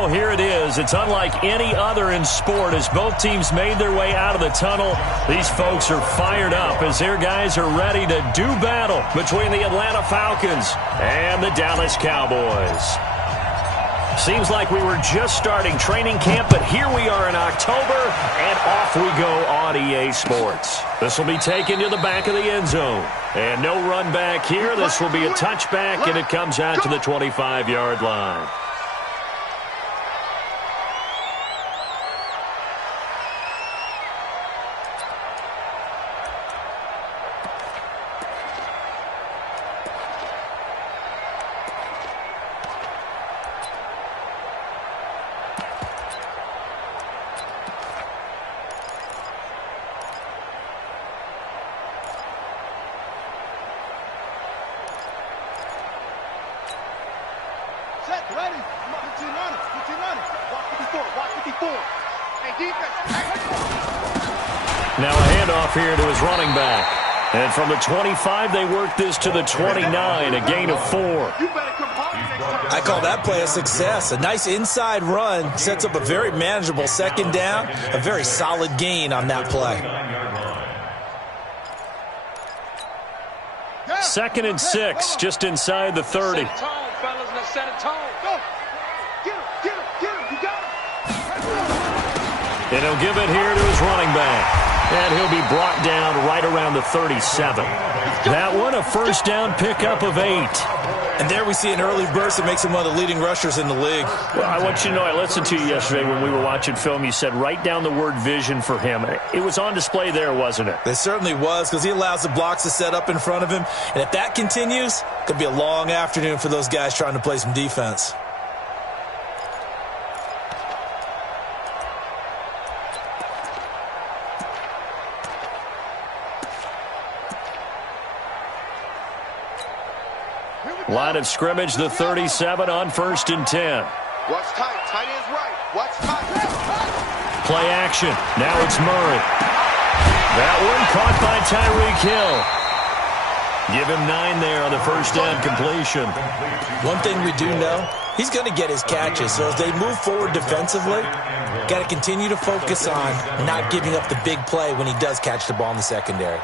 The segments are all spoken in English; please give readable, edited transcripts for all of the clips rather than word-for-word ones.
So here it is. It's unlike any other in sport as both teams made their way out of the tunnel. These folks are fired up as their guys are ready to do battle between the Atlanta Falcons and the Dallas Cowboys. Seems like we were just starting training camp, but here we are in October, and off we go on EA Sports. This will be taken to the back of the end zone. And no run back here. This will be a touchback, and it comes out to the 25-yard line. Now a handoff here to his running back. And from the 25, they work this to the 29, a gain of 4. I call that play a success. A nice inside run sets up a very manageable second down, a very solid gain on that play. 2nd and 6, just inside the 30. And he'll give it here to his running back. And he'll be brought down right around the 37. That one, a first down pickup of 8. And there we see an early burst that makes him one of the leading rushers in the league. Well, I want you to know, I listened to you yesterday when we were watching film. You said write down the word vision for him. It was on display there, wasn't it? It certainly was, because he allows the blocks to set up in front of him. And if that continues, it could be a long afternoon for those guys trying to play some defense. Line of scrimmage, the 37 on 1st and 10. Watch tight. Tight ends right. Watch tight. Play action. Now it's Murray. That one caught by Tyreek Hill. Give him 9 there on the first down completion. One thing we do know, he's going to get his catches. So as they move forward defensively, got to continue to focus on not giving up the big play when he does catch the ball in the secondary.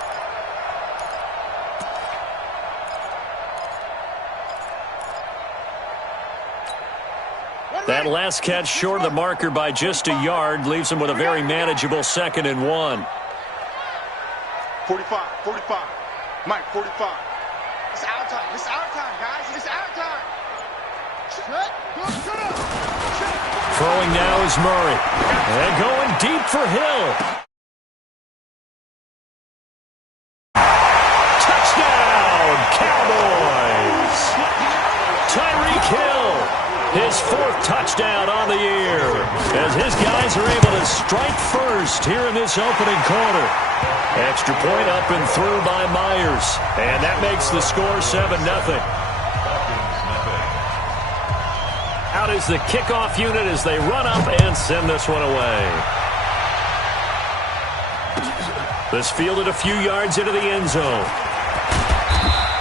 That last catch short of the marker by just a yard leaves him with a very manageable 2nd and 1. 45, 45. Mike, 45. It's our time. It's our time, guys. It's our time. Throwing now is Murray. And going deep for Hill. Touchdown, Cowboys. Tyreek Hill. His 4th touchdown on the year as his guys are able to strike first here in this opening quarter. Extra point up and through by Myers. And that makes the score 7-0. Out is the kickoff unit as they run up and send this one away. This fielded a few yards into the end zone.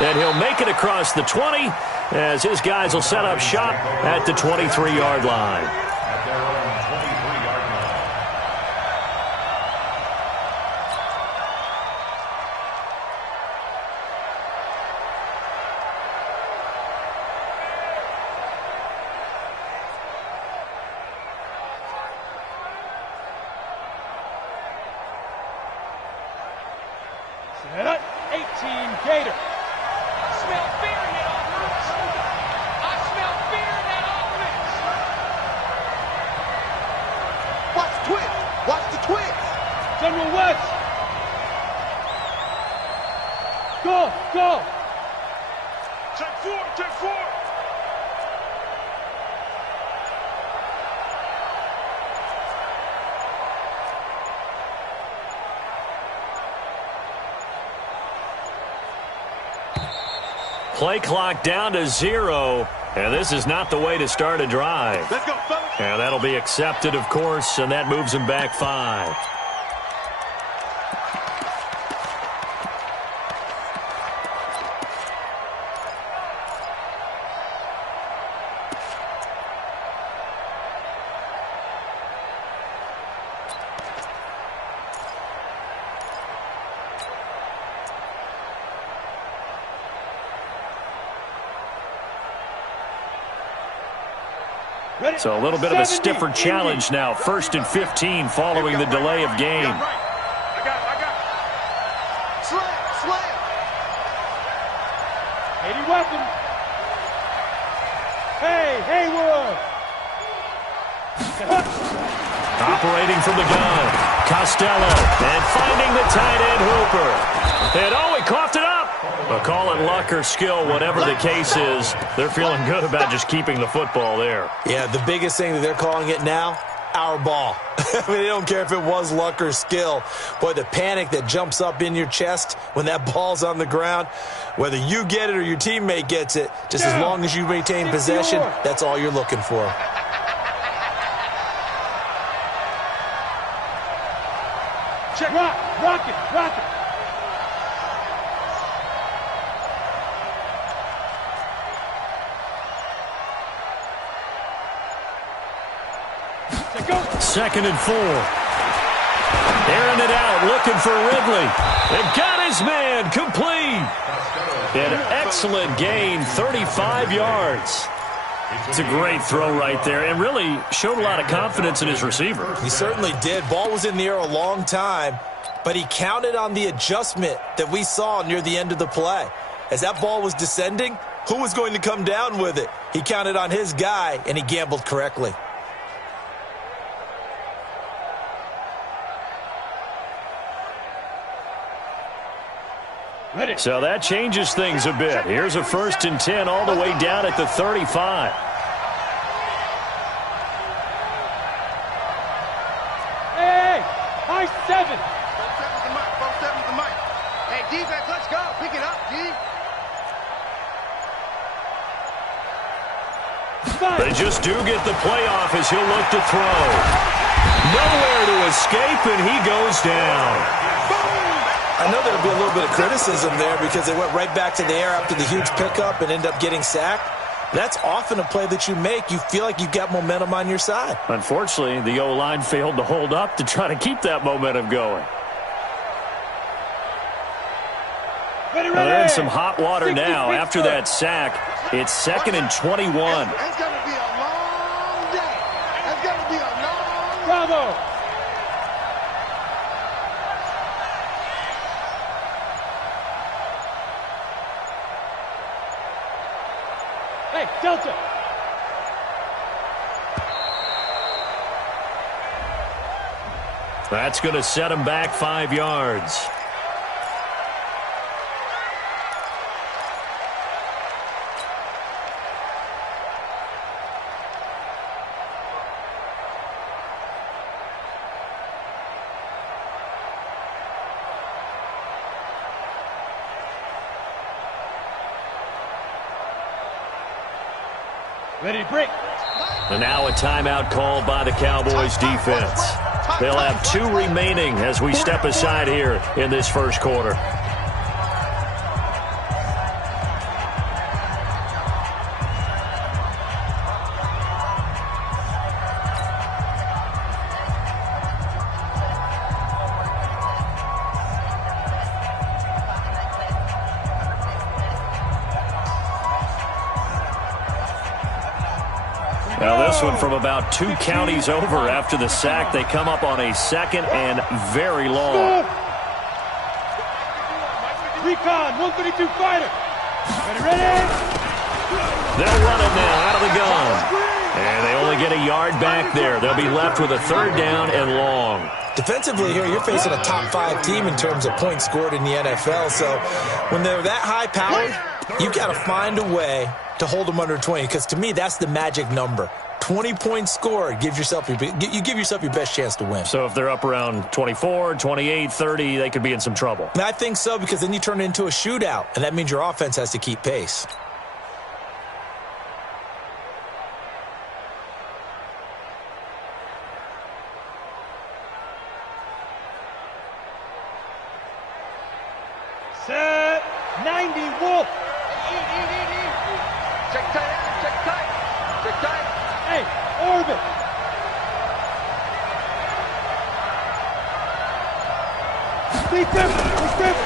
And he'll make it across the 20 as his guys will set up shop at the 23-yard line. Set up, 18 Gator. Smell fear in that offense. I smell fear in that offense. Watch the twist. Watch the twist. General West. Go, go. Take 4, take 4. Play clock down to 0, and this is not the way to start a drive. Let's go, fellas. And that'll be accepted, of course, and that moves him back 5. So a little bit of a stiffer challenge now. 1st and 15 following the delay of game. I got it. Slam. 80 weapons. Hey, Haywood. Operating from the gun. Costello. And finding the tight end Hooper. And he coughed it up. Well, call it luck or skill, whatever the case is. They're feeling good about just keeping the football there. Yeah, the biggest thing that they're calling it now, our ball. I mean, they don't care if it was luck or skill. Boy, the panic that jumps up in your chest when that ball's on the ground, whether you get it or your teammate gets it, just as long as you maintain possession, that's all you're looking for. Check. Rock it. Go. 2nd and 4. Airing it out, looking for Ridley. And got his man, complete. An excellent gain, 35 yards. It's a great throw right there, and really showed a lot of confidence in his receiver. He certainly did. Ball was in the air a long time, but he counted on the adjustment that we saw near the end of the play. As that ball was descending, who was going to come down with it? He counted on his guy, and he gambled correctly. So that changes things a bit. Here's a 1st and 10 all the way down at the 35. Hey, high 7. 4-7's the mic. 4-7's the mic. Hey, defense, let's go. Pick it up, D. They just do get the playoff as he'll look to throw. Nowhere to escape, and he goes down. I know there'll be a little bit of criticism there because they went right back to the air after the huge pickup and end up getting sacked. That's often a play that you make. You feel like you've got momentum on your side. Unfortunately, the O-line failed to hold up to try to keep that momentum going. They're in some hot water now after that sack. It's 2nd and 21. It's going to be a long day. It's going to be a long Bravo. Hey, Delta. That's going to set him back 5 yards. Ready to break. And now a timeout called by the Cowboys defense. They'll have 2 remaining as we step aside here in this first quarter. Now this one from about 2 counties over after the sack. They come up on a 2nd and very long. Recon, 132 fighter. Ready. They'll run it now out of the gun. And they only get a yard back there. They'll be left with a 3rd down and long. Defensively here, you're facing a top 5 team in terms of points scored in the NFL. So when they're that high powered, you've got to find a way to hold them under 20, because to me, that's the magic number. 20 points scored, you give yourself your best chance to win. So if they're up around 24, 28, 30, they could be in some trouble. And I think so, because then you turn it into a shootout, and that means your offense has to keep pace. Set. 90 Wolf. Check tight. Hey, orbit.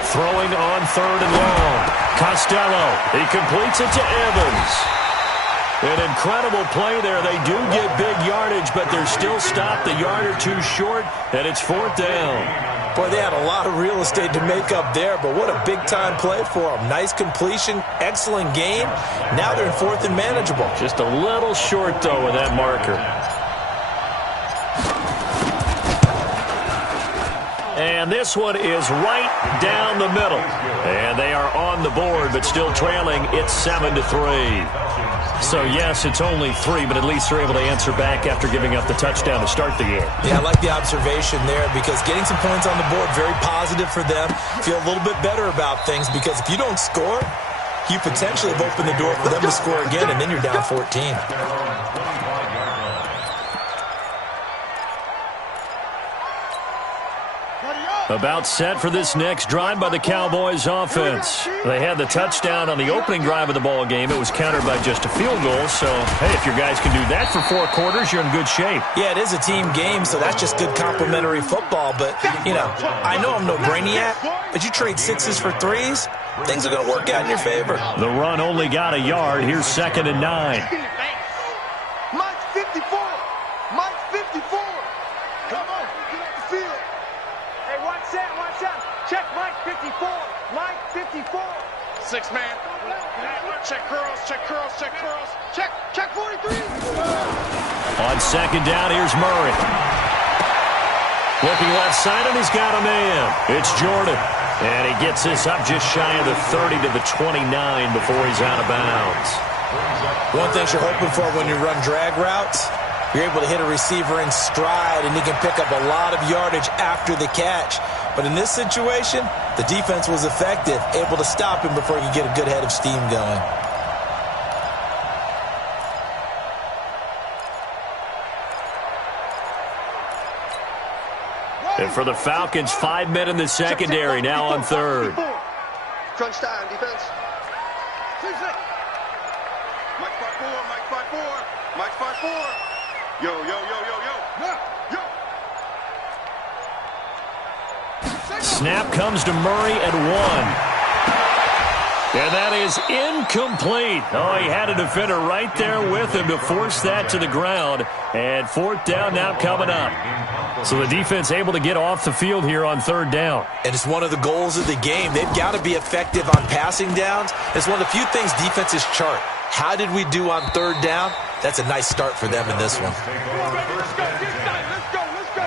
Throwing on 3rd and long. Costello, he completes it to Evans. An incredible play there. They do get big yardage, but they're still stopped a yard or two short, and it's 4th down. Boy, they had a lot of real estate to make up there, but what a big-time play for them. Nice completion, excellent game. Now they're in 4th and manageable. Just a little short, though, with that marker. And this one is right down the middle. And they are on the board, but still trailing. It's 7-3. So, yes, it's only 3, but at least they're able to answer back after giving up the touchdown to start the game. Yeah, I like the observation there because getting some points on the board, very positive for them. Feel a little bit better about things because if you don't score, you potentially have opened the door for them to score again, and then you're down 14. About set for this next drive by the Cowboys offense. They had the touchdown on the opening drive of the ball game. It was countered by just a field goal. So, hey, if your guys can do that for 4 quarters, you're in good shape. Yeah, it is a team game, so that's just good complimentary football. But, you know, I know I'm no brainiac, but you trade 6s for 3s, things are going to work out in your favor. The run only got a yard. Here's 2nd and 9. Mike 54. Mike 54. Come on, get off the field. Hey, watch out, watch out. Check Mike 54. Mike 54. 6 man. Check curls, check curls, check curls. Check 43. On 2nd down, here's Murray. Looking left side, and he's got a man. It's Jordan. And he gets this up just shy of the 30 to the 29 before he's out of bounds. One thing you're hoping for when you run drag routes, you're able to hit a receiver in stride, and he can pick up a lot of yardage after the catch. But in this situation, the defense was effective, able to stop him before he could get a good head of steam going. And for the Falcons, 5 men in the secondary, now on 3rd. Crunch time, defense. Mike 5-4, Mike 5-4, Mike 5-4. Yo, yo, yo, yo, yo. Yo. Snap comes to Murray at 1. And that is incomplete. Oh, he had a defender right there with him to force that to the ground. And 4th down now coming up. So the defense able to get off the field here on 3rd down. And it's one of the goals of the game. They've got to be effective on passing downs. It's one of the few things defenses chart. How did we do on 3rd down? That's a nice start for them in this one. Let's go, let's go, let's go.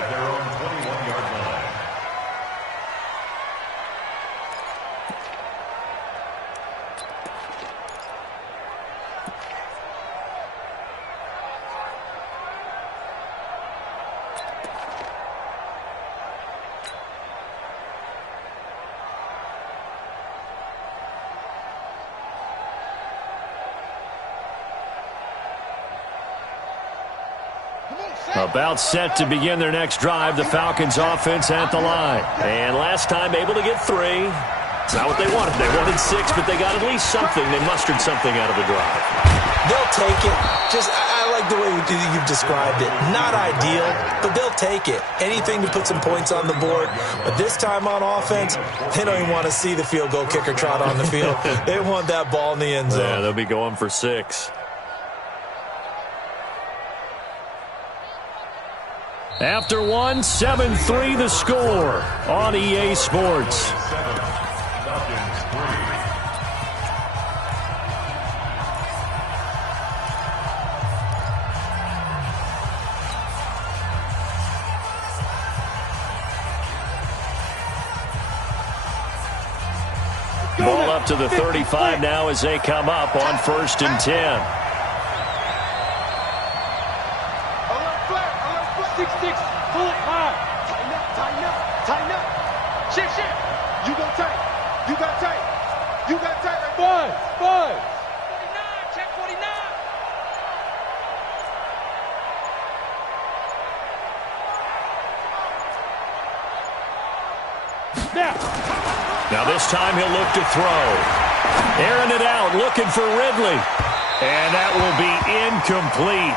About set to begin their next drive, the Falcons offense at the line. And last time able to get 3. It's not what they wanted. They wanted 6, but they got at least something. They mustered something out of the drive. They'll take it. I like the way you've described it. Not ideal, but they'll take it. Anything to put some points on the board. But this time on offense, they don't even want to see the field goal kicker trot on the field. They want that ball in the end zone. Yeah, they'll be going for 6. After 1, 7-3 the score on EA Sports. Ball up to the 35 now as they come up on 1st and 10. 6-6, pull it high. Tighten up, tighten up, tighten up. Shit. You go tight. You got tight. You got tight. Right? 5. 49, check 49. Now this time he'll look to throw. Airing it out, looking for Ridley. And that will be incomplete.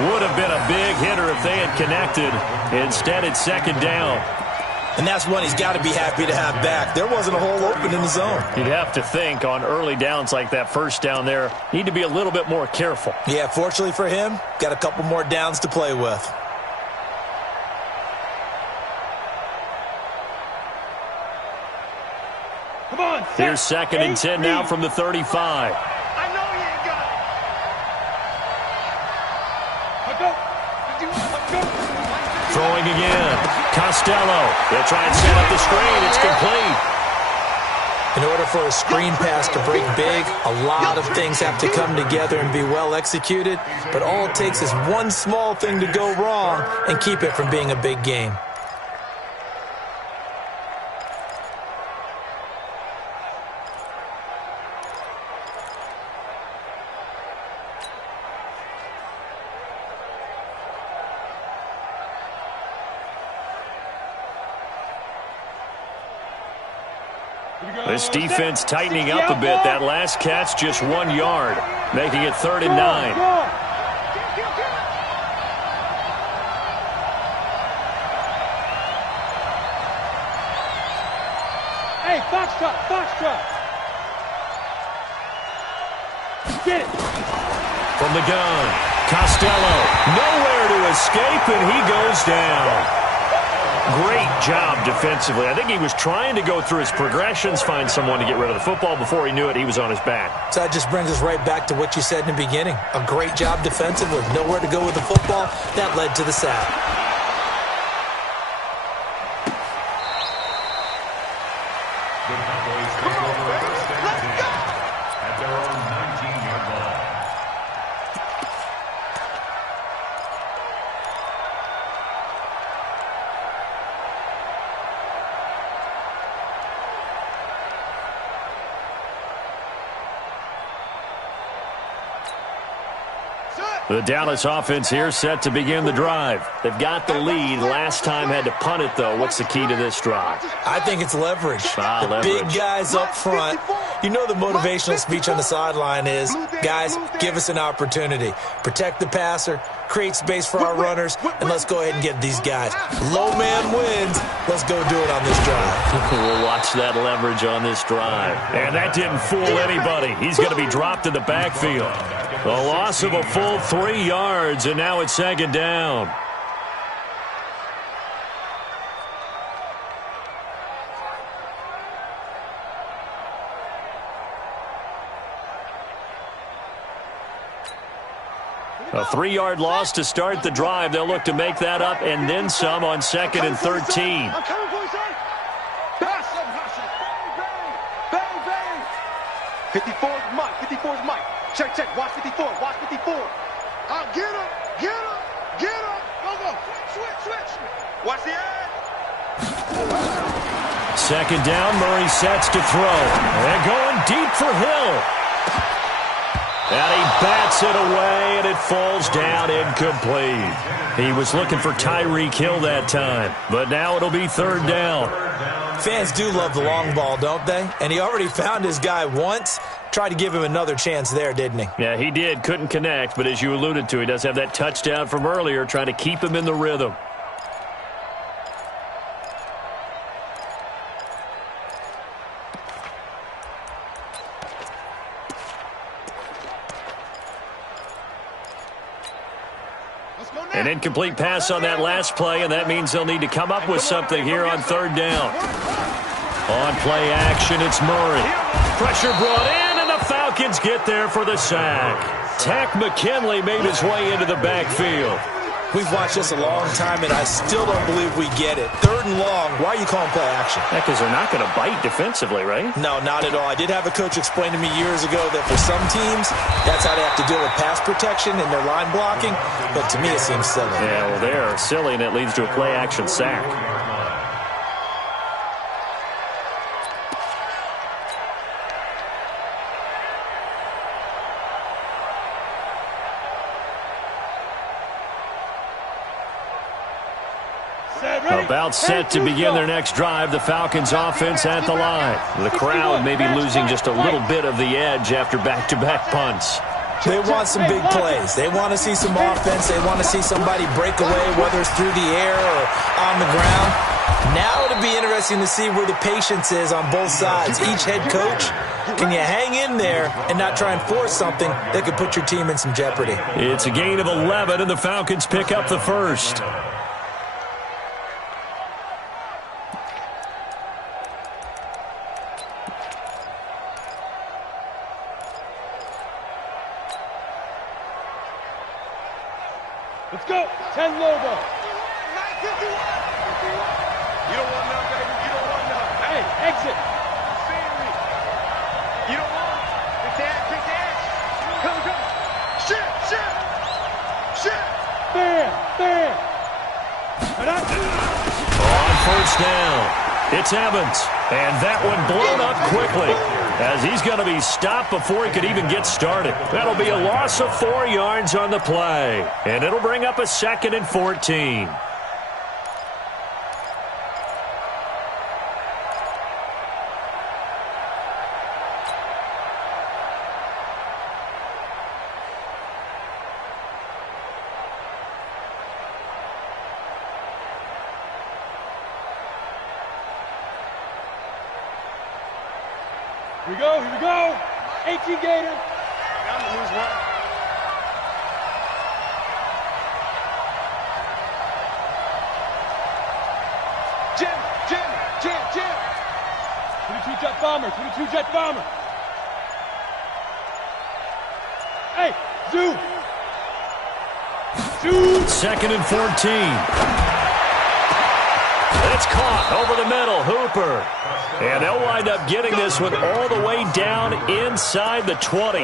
Would have been a big hitter if they had connected. Instead, it's 2nd down. And that's one he's got to be happy to have back. There wasn't a hole open in the zone. You'd have to think on early downs like that first down there, need to be a little bit more careful. Yeah, fortunately for him, got a couple more downs to play with. Come on, Here's 2nd and 10 now from the 35. I know you ain't got it. Throwing again. Costello. They'll try and set up the screen. It's complete. In order for a screen pass to break big, a lot of things have to come together and be well executed. But all it takes is one small thing to go wrong and keep it from being a big game. This defense tightening up a bit. That last catch just 1 yard, making it 3rd and 9. Hey, Foxtrot, Foxtrot. Get it. From the gun, Costello. Nowhere to escape, and he goes down. Great job defensively. I think he was trying to go through his progressions, find someone to get rid of the football. Before he knew it, he was on his back. So that just brings us right back to what you said in the beginning. A great job defensively. Nowhere to go with the football. That led to the sack. The Dallas offense here set to begin the drive. They've got the lead. Last time had to punt it, though. What's the key to this drive? I think it's leverage. Leverage. Big guys up front. You know the motivational speech on the sideline is, guys, give us an opportunity. Protect the passer, create space for our runners, and let's go ahead and get these guys. Low man wins. Let's go do it on this drive. We'll watch that leverage on this drive. And that didn't fool anybody. He's going to be dropped in the backfield. A loss of a full 3 yards, and now it's 2nd down. A 3-yard loss to start the drive. They'll look to make that up and then some on 2nd and 13. I'm coming for you, son. Pass. Bang, bang. 54 is Mike. 54 is Mike. Check. Watch 54. Watch 54. Get him. Go. Switch. Watch the edge. 2nd down. Murray sets to throw. They're going deep for Hill. And he bats it away, and it falls down incomplete. He was looking for Tyreek Hill that time, but now it'll be 3rd down. Fans do love the long ball, don't they? And he already found his guy once. Tried to give him another chance there, didn't he? Yeah, he did. Couldn't connect, but as you alluded to, he does have that touchdown from earlier, trying to keep him in the rhythm. An incomplete pass on that last play, and that means they'll need to come up with something here on 3rd down. On play action, it's Murray. Pressure brought in, and the Falcons get there for the sack. Takk McKinley made his way into the backfield. We've watched this a long time, and I still don't believe we get it. 3rd and long, why are you calling play action? Yeah, because they're not going to bite defensively, right? No, not at all. I did have a coach explain to me years ago that for some teams, that's how they have to deal with pass protection and their line blocking. But to me, it seems silly. Yeah, well, they're silly, and it leads to a play action sack. About set to begin their next drive, the Falcons offense at the line. The crowd may be losing just a little bit of the edge after back-to-back punts. They want some big plays. They want to see some offense. They want to see somebody break away, whether it's through the air or on the ground. Now it'll be interesting to see where the patience is on both sides. Each head coach, can you hang in there and not try and force something that could put your team in some jeopardy? It's a gain of 11, and the Falcons pick up the first. Let's go. 10 logo. You don't want none, baby. You don't want none. Hey, exit. You don't want it. Pick the edge. Come. Shit. Bam. On first down, it's Evans. And that one blown up quickly as he's going to be stopped before he could even get started. That'll be a loss of 4 yards on the play. And it'll bring up a 2nd and 14. Here we go. 18 Gator. I'm going to lose one. Jim. 22 jet bomber. Hey, Zoo. 2nd and 14. It's caught over the middle. Hooper. And they'll wind up getting this one all the way down inside the 20.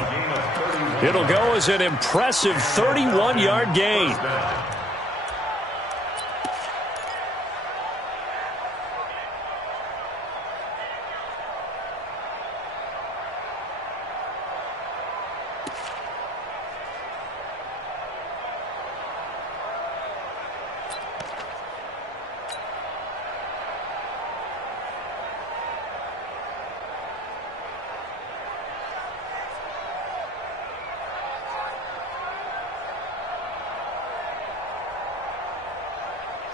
It'll go as an impressive 31-yard gain.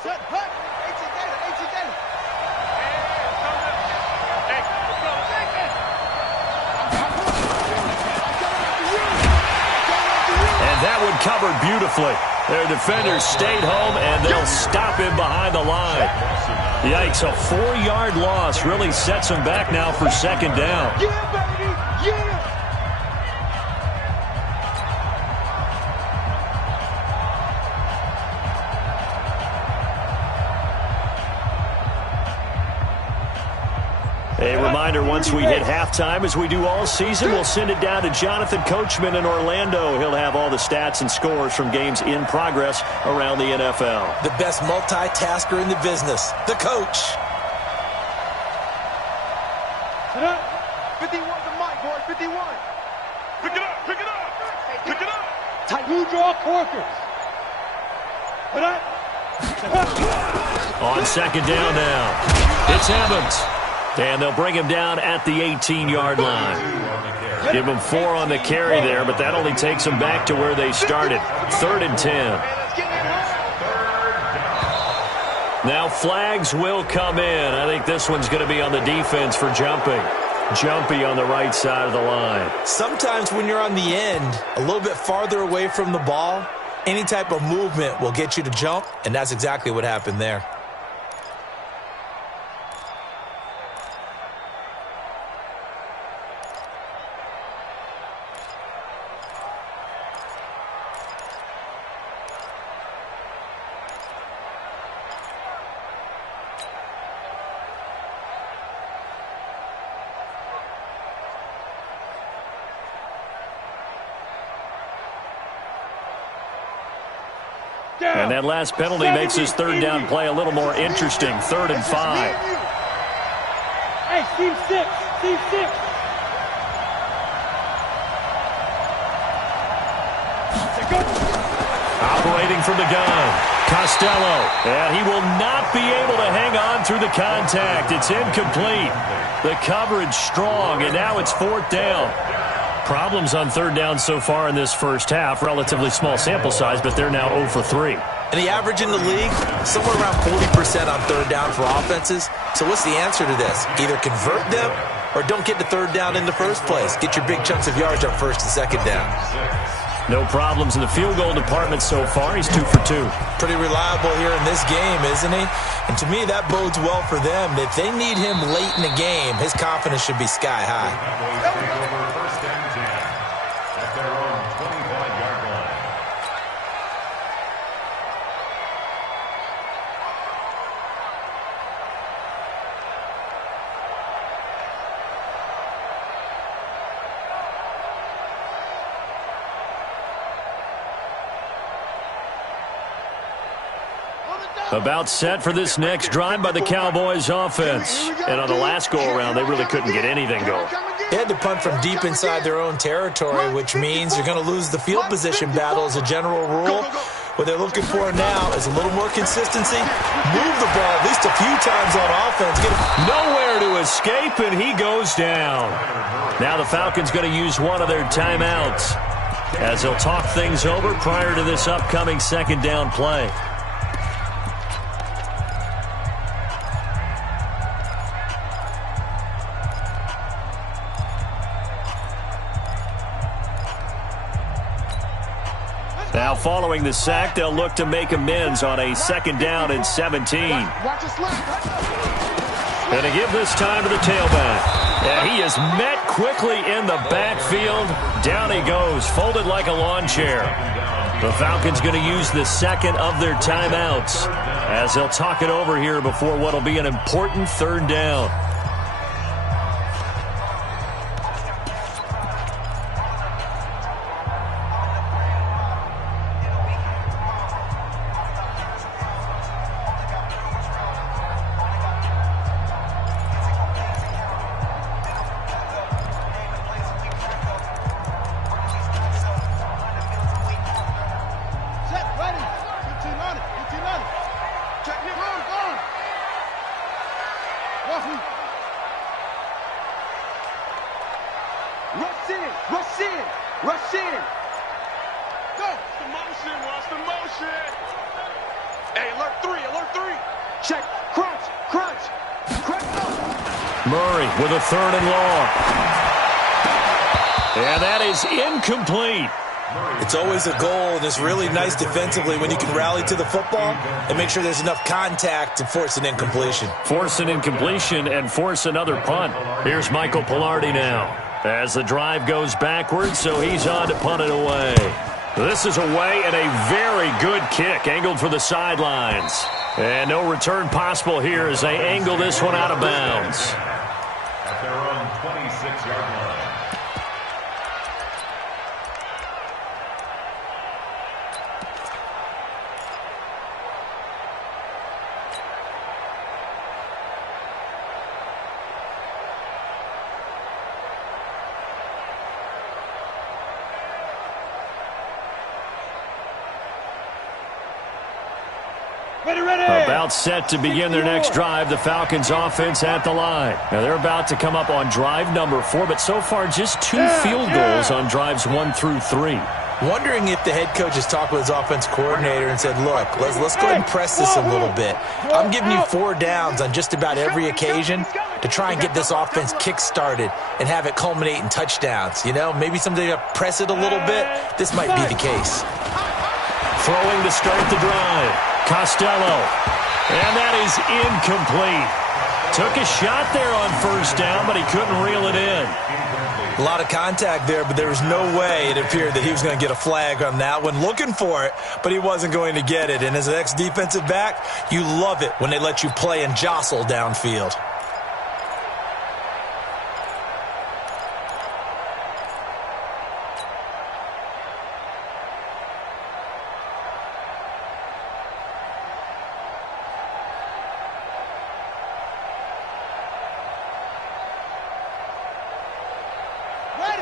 Set, hut. 18 Gator. Hey, let's go. And that one covered beautifully. Their defenders stayed home, and they'll stop him behind the line. Yikes, a 4-yard loss really sets him back now for 2nd down. Yeah, baby. Yeah. A reminder, once we hit halftime, as we do all season, we'll send it down to Jonathan Coachman in Orlando. He'll have all the stats and scores from games in progress around the NFL. The best multitasker in the business, the coach. Sit up. 51's the mic, boy. 51. Pick it up. Tight. Blue draw Corkers. Sit up. On 2nd down now, it's Evans. And they'll bring him down at the 18-yard line. Give him 4 on the carry there, but that only takes them back to where they started. 3rd and 10. Now flags will come in. I think this one's going to be on the defense for jumping. Jumpy on the right side of the line. Sometimes when you're on the end, a little bit farther away from the ball, any type of movement will get you to jump, and that's exactly what happened there. And that last penalty makes his 3rd down play a little more interesting. 3rd and 5. Hey, Steve 6. Operating from the gun, Costello. And he will not be able to hang on through the contact. It's incomplete. The coverage strong, and now it's 4th down. Problems on third down so far in this first half. Relatively small sample size, but they're now 0 for 3. And the average in the league, somewhere around 40% on third down for offenses. So what's the answer to this? Either convert them or don't get to third down in the first place. Get your big chunks of yards on first and second down. No problems in the field goal department so far. He's 2 for 2. Pretty reliable here in this game, isn't he? And to me, that bodes well for them. If they need him late in the game, his confidence should be sky high. About set for this next drive by the Cowboys offense. And on the last go-around, they really couldn't get anything going. They had to punt from deep inside their own territory, which means you're going to lose the field position battle as a general rule. What they're looking for now is a little more consistency. Move the ball at least a few times on offense. Nowhere to escape, and he goes down. Now the Falcons going to use one of their timeouts as they'll talk things over prior to this upcoming second down play. Now following the sack, they'll look to make amends on a second down and 17. And to give this time to the tailback. And he is met quickly in the backfield. Down he goes, folded like a lawn chair. The Falcons going to use the second of their timeouts as they'll talk it over here before what will be an important third down. Murray with a third and long. And that is incomplete. It's always a goal, and it's really nice defensively when you can rally to the football and make sure there's enough contact to force an incompletion. Force an incompletion and force another punt. Here's Michael Palardy now as the drive goes backwards, so he's on to punt it away. This is away and a very good kick angled for the sidelines. And no return possible here as they angle this one out of bounds. At their own 26-yard line. About set to begin their next drive, the Falcons offense at the line. Now they're about to come up on drive number 4, but so far just 2 field goals on drives 1 through 3. Wondering if the head coach has talked with his offense coordinator and said, look, let's go ahead and press this a little bit. I'm giving you 4 downs on just about every occasion to try and get this offense kick-started and have it culminate in touchdowns. You know, maybe someday to press it a little bit. This might be the case. Throwing to start the drive. Costello. And that is incomplete. Took a shot there on first down, but he couldn't reel it in. A lot of contact there, but there was no way it appeared that he was going to get a flag on that one. Looking for it, but he wasn't going to get it. And as an ex-defensive back, you love it when they let you play and jostle downfield.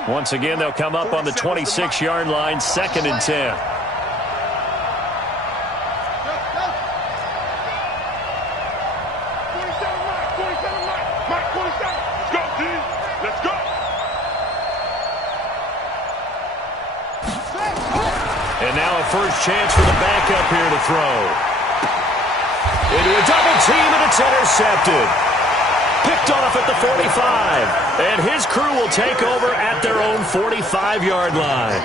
Once again, they'll come up on the 26-yard line, 2nd and 10. And now a first chance for the backup here to throw. Into a double team, and it's intercepted. Picked off at the 45. And his crew will take over at their own 45-yard line.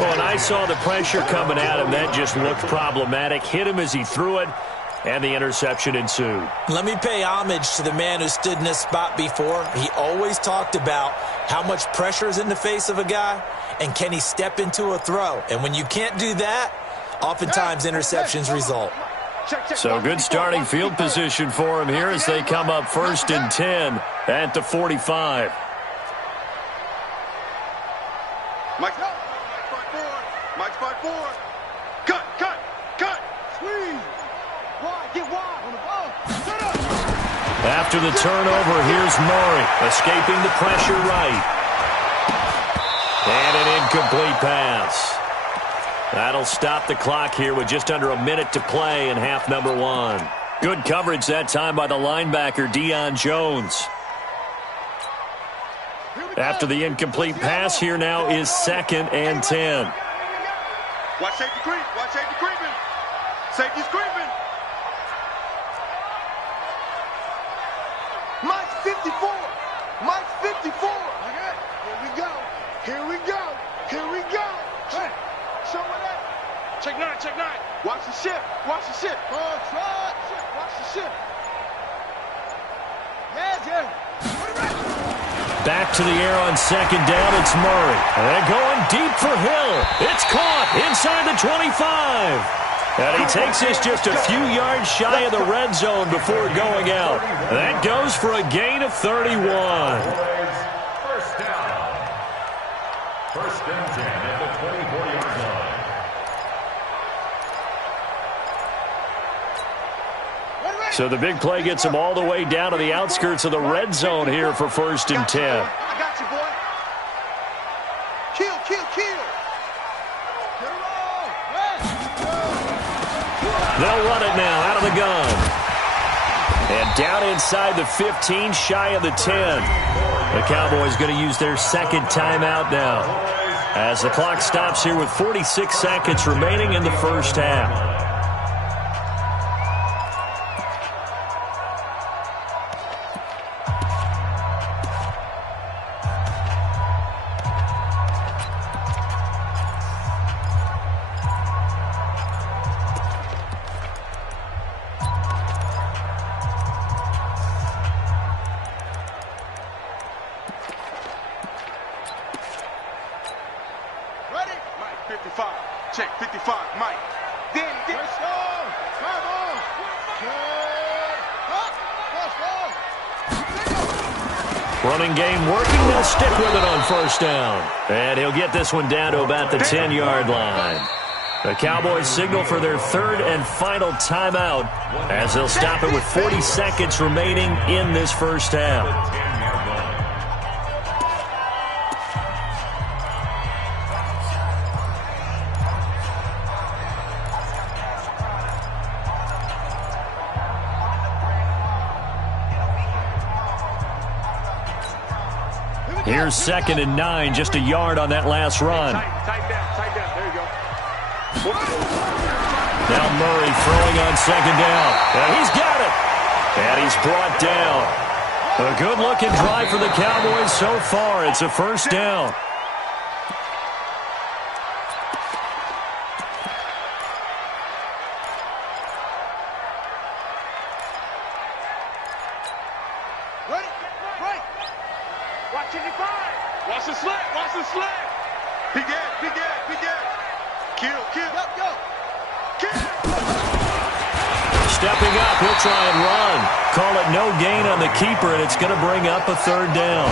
Well, and I saw the pressure coming at him. That just looked problematic. Hit him as he threw it, and the interception ensued. Let me pay homage to the man who stood in this spot before. He always talked about how much pressure is in the face of a guy, and can he step into a throw. And when you can't do that, oftentimes interceptions result. So good starting field position for him here as they come up 1st and 10 at the 45. Mike's 5-4. Mike's 5-4. Cut. Squeeze. Wide. Get wide on the ball. Set up. After the turnover, here's Murray escaping the pressure right. And an incomplete pass. That'll stop the clock here with just under a minute to play in half number 1. Good coverage that time by the linebacker, Deion Jones. After the incomplete pass, here now is 2nd and 10. Watch safety creep. Watch safety creeping. Safety's creeping. Mike's 54. Mike's 54. Okay. Here we go. Here we go. Here we go. Hey. Show it up. Check 9. Watch the shift. Watch the shift. Watch the shift. Yeah. Back to the air on 2nd down. It's Murray. And going deep for Hill. It's caught inside the 25. And he takes this just a few yards shy of the red zone before going out. That goes for a gain of 31. First down. 1st and 10 at the 24-yard line. So the big play gets him all the way down to the outskirts of the red zone here for 1st and 10. I got you, boy. Kill. They'll run it now out of the gun. And down inside the 15, shy of the 10. The Cowboys going to use their 2nd timeout now, as the clock stops here with 46 seconds remaining in the first half. Check 55, Mike. Then. Let's go. Come on. Running game working. They'll stick with it on 1st down. And he'll get this one down to about the 10-yard line. The Cowboys signal for their 3rd and final timeout, as they'll stop it with 40 seconds remaining in this first half. Here's 2nd and 9, just a yard on that last run. Tight down. There you go. Now Murray throwing on 2nd down. And he's got it. And he's brought down. A good-looking drive for the Cowboys so far. It's a 1st down. Watch the slant. Big gas. Kill. Go. Kill. Stepping up, he'll try and run. Call it no gain on the keeper, and it's going to bring up a 3rd down.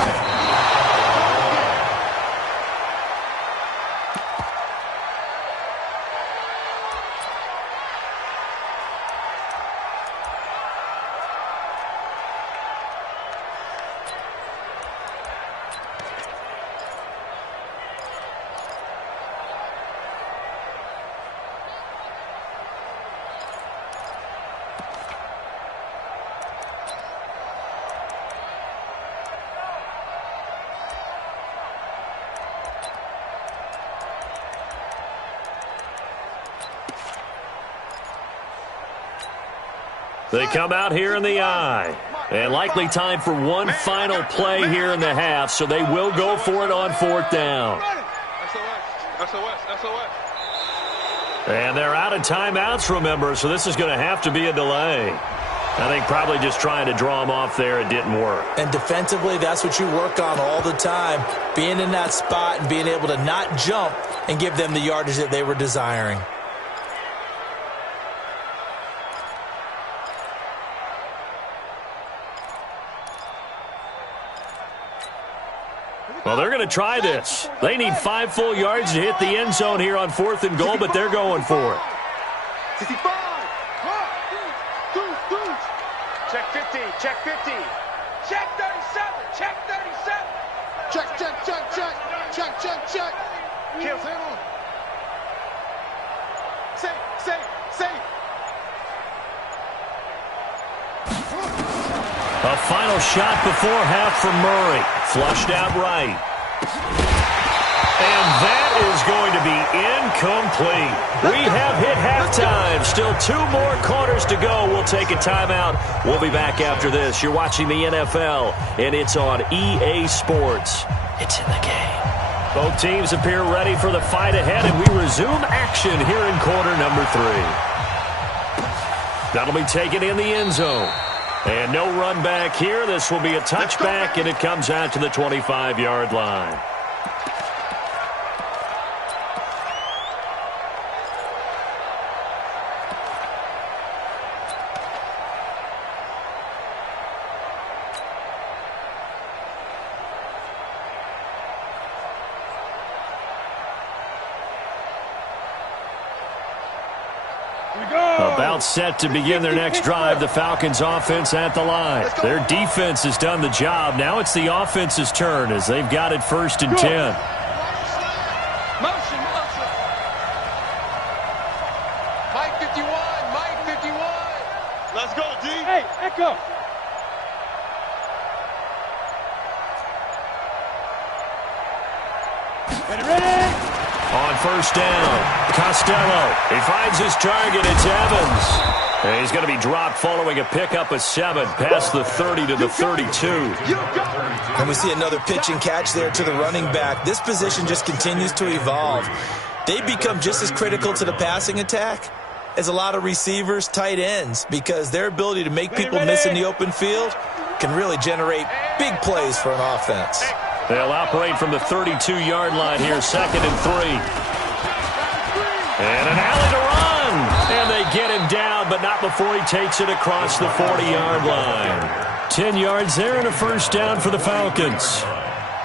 They come out here in the I. And likely time for one final play here in the half, so they will go for it on 4th down. SOS. And they're out of timeouts, remember, so this is going to have to be a delay. I think probably just trying to draw them off there, it didn't work. And defensively, that's what you work on all the time, being in that spot and being able to not jump and give them the yardage that they were desiring. Well, they're going to try this. They need 5 full yards to hit the end zone here on 4th and goal, but they're going for it. 65. Check 50. Check 50. Check 37. Check 37. Check. Kill. Safe. A final shot before half from Murray. Flushed out right. And that is going to be incomplete. We have hit halftime. Still 2 more quarters to go. We'll take a timeout. We'll be back after this. You're watching the NFL, and it's on EA Sports. It's in the game. Both teams appear ready for the fight ahead, and we resume action here in quarter number 3. That'll be taken in the end zone. And no run back here. This will be a touchback, and it comes out to the 25-yard line. About set to begin their next drive. The Falcons offense at the line. Their defense has done the job. Now it's the offense's turn as they've got it 1st and 10. Motion. Mike 51. Let's go, D. Hey, Echo. Ready? On 1st down, Costello. He finds his target. It's Evans. And he's going to be dropped following a pickup of 7 past the 30 to the 32. And we see another pitch and catch there to the running back. This position just continues to evolve. They become just as critical to the passing attack as a lot of receivers, tight ends, because their ability to make people miss in the open field can really generate big plays for an offense. They'll operate from the 32-yard line here, 2nd and 3. And an alley to run. And they get him down, but not before he takes it across the 40-yard line. 10 yards there and a 1st down for the Falcons.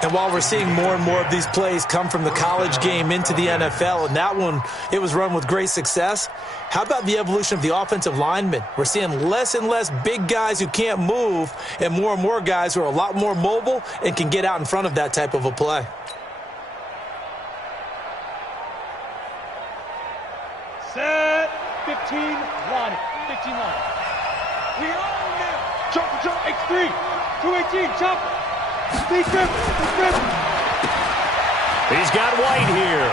And while we're seeing more and more of these plays come from the college game into the NFL, and that one, it was run with great success, how about the evolution of the offensive linemen? We're seeing less and less big guys who can't move and more guys who are a lot more mobile and can get out in front of that type of a play. Set. 15 line. 15 line. We own them. Jump. X3. 218. Chop. He's got White here.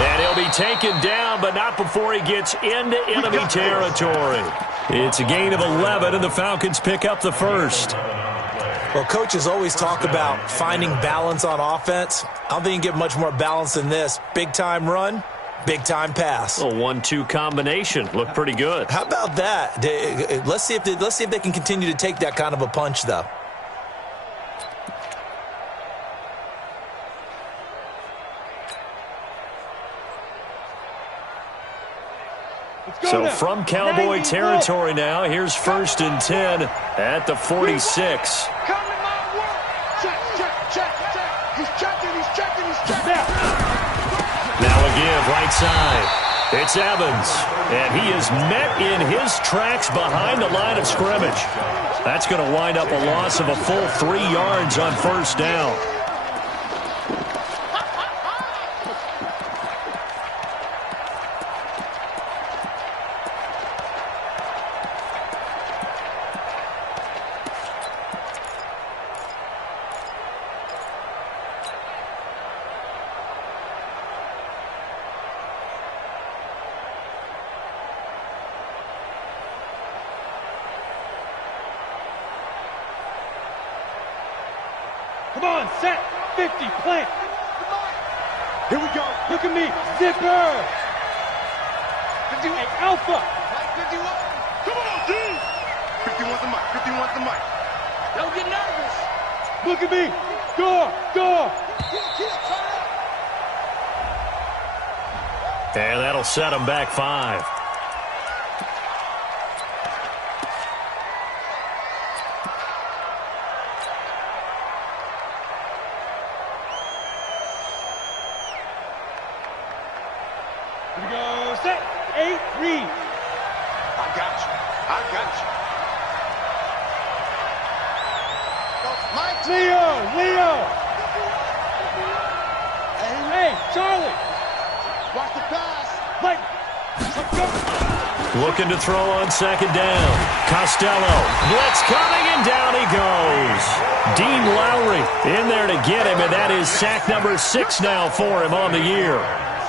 And he'll be taken down, but not before he gets into enemy territory. It's a gain of 11, and the Falcons pick up the 1st. Well, coaches always talk about finding balance on offense. I don't think you can get much more balance than this. Big-time run, big-time pass. A 1-2 combination. Looked pretty good. How about that? Let's see if they can continue to take that kind of a punch, though. So from Cowboy territory now, here's 1st and 10 at the 46. Come to my work. Check. He's checking. Now a give, right side. It's Evans, and he is met in his tracks behind the line of scrimmage. That's going to wind up a loss of a full 3 yards on 1st down. Come on, set. 50, plant. Here we go. Look at me. Zipper. 58, Alpha. 51. Come on, D. 51's the mic. 51's the mic. Don't get nervous. Look at me. Door. And that'll set them back 5. Here we go. Set. 8, read. I got you. Leo. Hey, Charlie. Watch the pass. Mike. Let's go. Looking to throw on second down. Costello. Blitz coming, and down he goes. Dean Lowry in there to get him, and that is sack number 6 now for him on the year.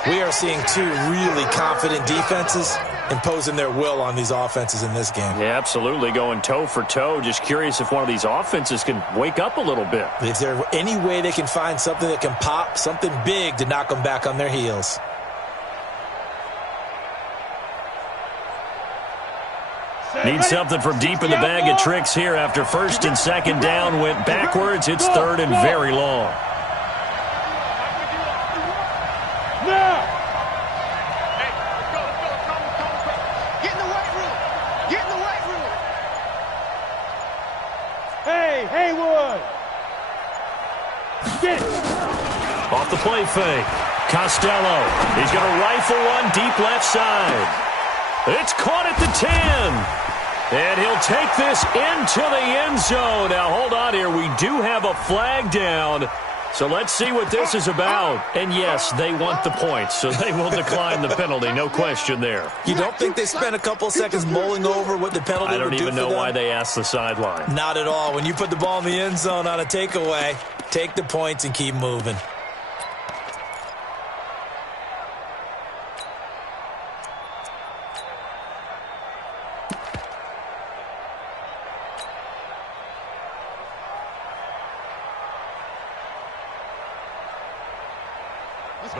We are seeing two really confident defenses imposing their will on these offenses in this game. Yeah, absolutely, going toe for toe. Just curious if one of these offenses can wake up a little bit. If there's any way they can find something that can pop, something big to knock them back on their heels. Need something from deep in the bag of tricks here after first and second down went backwards. It's third and very long. Now. Hey, let's go. Get in the weight room. Hey, Haywood. Get it. Off the play fake. Costello. He's going to rifle one deep left side. It's caught at the 10. And he'll take this into the end zone. Now, hold on here. We do have a flag down. So let's see what this is about. And yes, they want the points, so they will decline the penalty. No question there. You don't think they spent a couple seconds mulling over what the penalty would do for them? I don't even know why they asked the sideline. Not at all. When you put the ball in the end zone on a takeaway, take the points and keep moving.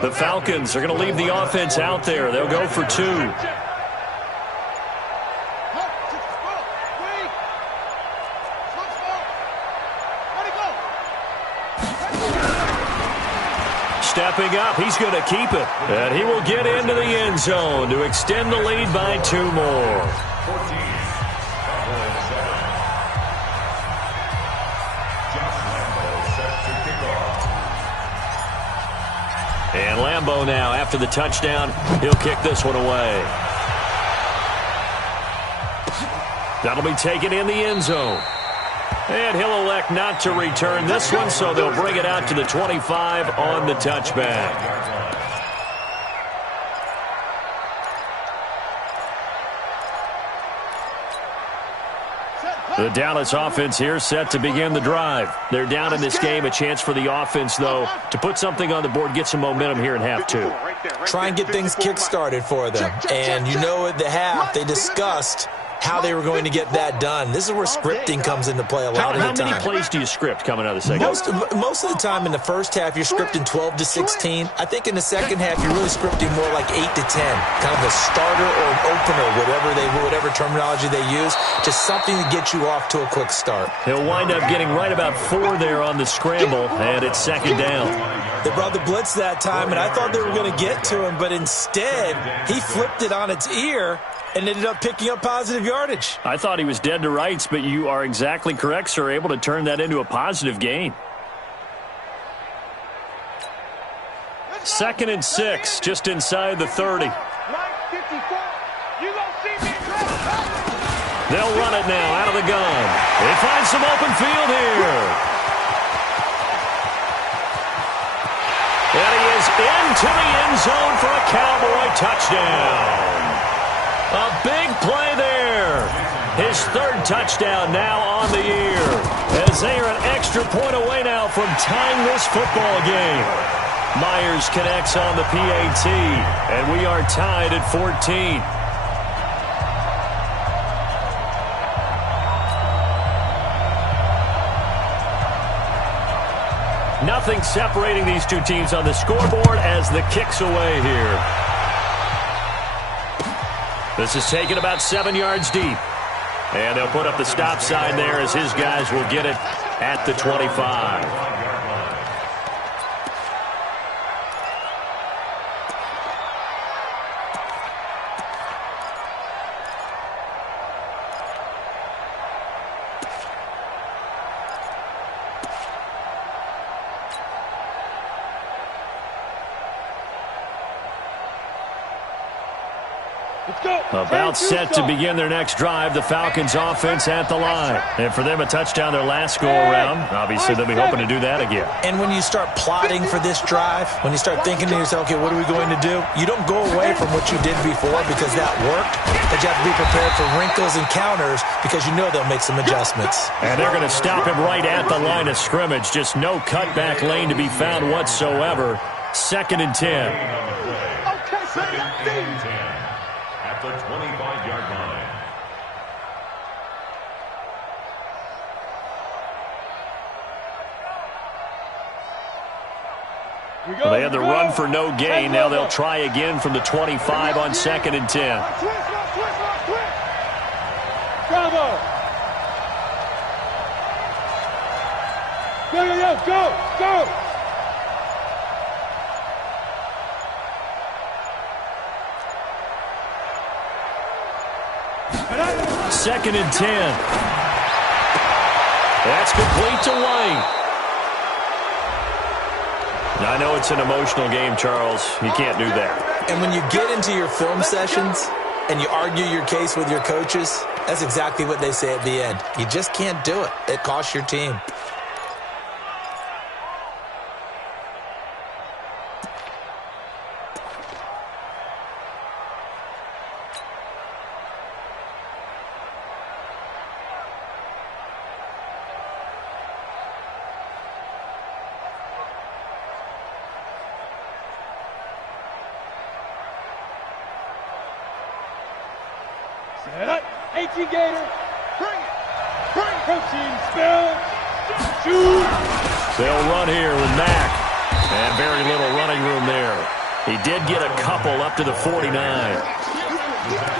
The Falcons are going to leave the offense out there. They'll go for 2. Stepping up, he's going to keep it. And he will get into the end zone to extend the lead by 2 more. And Lambeau now, after the touchdown, he'll kick this one away. That'll be taken in the end zone. And he'll elect not to return this one, so they'll bring it out to the 25 on the touchback. The Dallas offense here set to begin the drive. They're down in this game. A chance for the offense, though, to put something on the board, get some momentum here in half 2. Try and get things kick-started for them. And you know at the half, they discussed how they were going to get that done. This is where scripting comes into play a lot of the time. How many plays do you script coming out of the second? Most of the time in the first half, you're scripting 12 to 16. I think in the second half, you're really scripting more like 8 to 10. Kind of a starter or an opener, whatever terminology they use. Just something to get you off to a quick start. He'll wind up getting right about 4 there on the scramble, and it's second down. They brought the blitz that time, and I thought they were going to get to him, but instead, he flipped it on its ear and ended up picking up positive yardage. I thought he was dead to rights, but you are exactly correct, sir. Able to turn that into a positive gain. 2nd and 6, just inside the 30. They'll run it now out of the gun. They find some open field here. And he is into the end zone for a Cowboy touchdown. A big play there. His 3rd touchdown now on the year. As they are an extra point away now from tying this football game. Myers connects on the PAT, and we are tied at 14. Nothing separating these two teams on the scoreboard as the kick's away here. This is taken about 7 yards deep. And they'll put up the stop sign there as his guys will get it at the 25. About set to begin their next drive, the Falcons offense at the line. And for them, a touchdown their last go-around. Obviously, they'll be hoping to do that again. And when you start plotting for this drive, when you start thinking to yourself, okay, what are we going to do? You don't go away from what you did before because that worked, but you have to be prepared for wrinkles and counters because you know they'll make some adjustments. And they're going to stop him right at the line of scrimmage. Just no cutback lane to be found whatsoever. 2nd and 10. Okay, say At the 25-yard line. Well, they had the run for no gain. Now they'll try again from the 25 on 2nd and 10. Bravo! Go! 2nd and 10. That's complete to White. Now, I know it's an emotional game, Charles. You can't do that. And when you get into your film sessions and you argue your case with your coaches, that's exactly what they say at the end. You just can't do it. It costs your team. Set up. 18 Gator. Bring it. Protein spill. Shoot. They'll run here with Mack. And very little running room there. He did get a couple up to the 49.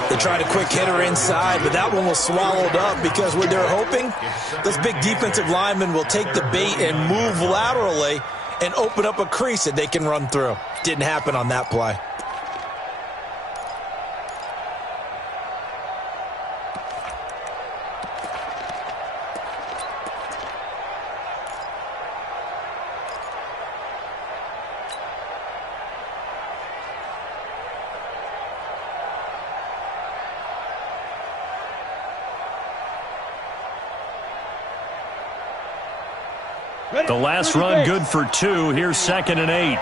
They tried a quick hitter inside, but that one was swallowed up because what they're hoping, this big defensive lineman will take the bait and move laterally and open up a crease that they can run through. Didn't happen on that play. The last run good for 2. Here's 2nd and 8.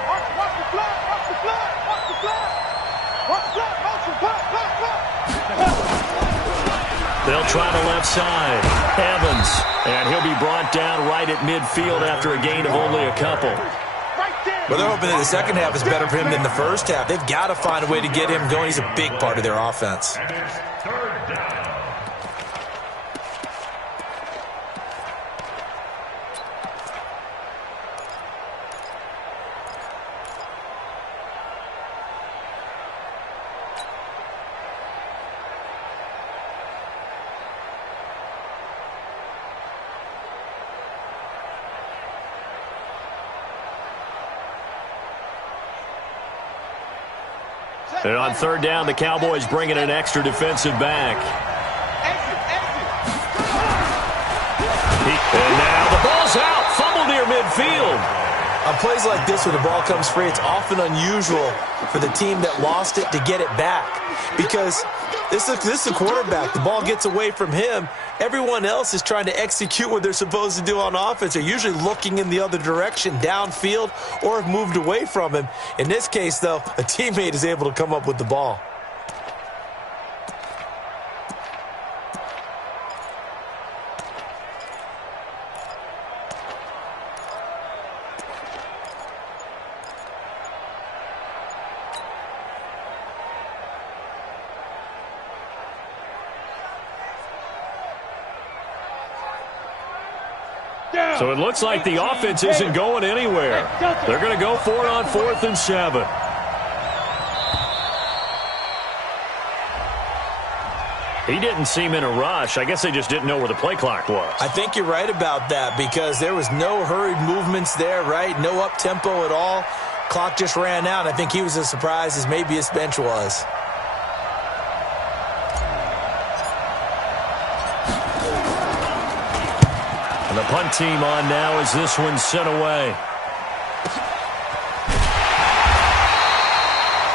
They'll try the left side. Evans. And he'll be brought down right at midfield after a gain of only a couple. Well, they're hoping that the second half is better for him than the first half. They've got to find a way to get him going. He's a big part of their offense. And it's 3rd down. And on 3rd down, the Cowboys bring in an extra defensive back. And now the ball's out. Fumble near midfield. On plays like this where the ball comes free, it's often unusual for the team that lost it to get it back. Because this is the quarterback. The ball gets away from him. Everyone else is trying to execute what they're supposed to do on offense. They're usually looking in the other direction, downfield, or have moved away from him. In this case, though, a teammate is able to come up with the ball. So it looks like the offense isn't going anywhere. They're going to go for it on 4th and 7. He didn't seem in a rush. I guess they just didn't know where the play clock was. I think you're right about that because there was no hurried movements there, right? No up-tempo at all. Clock just ran out. I think he was as surprised as maybe his bench was. And the punt team on now as this one's sent away.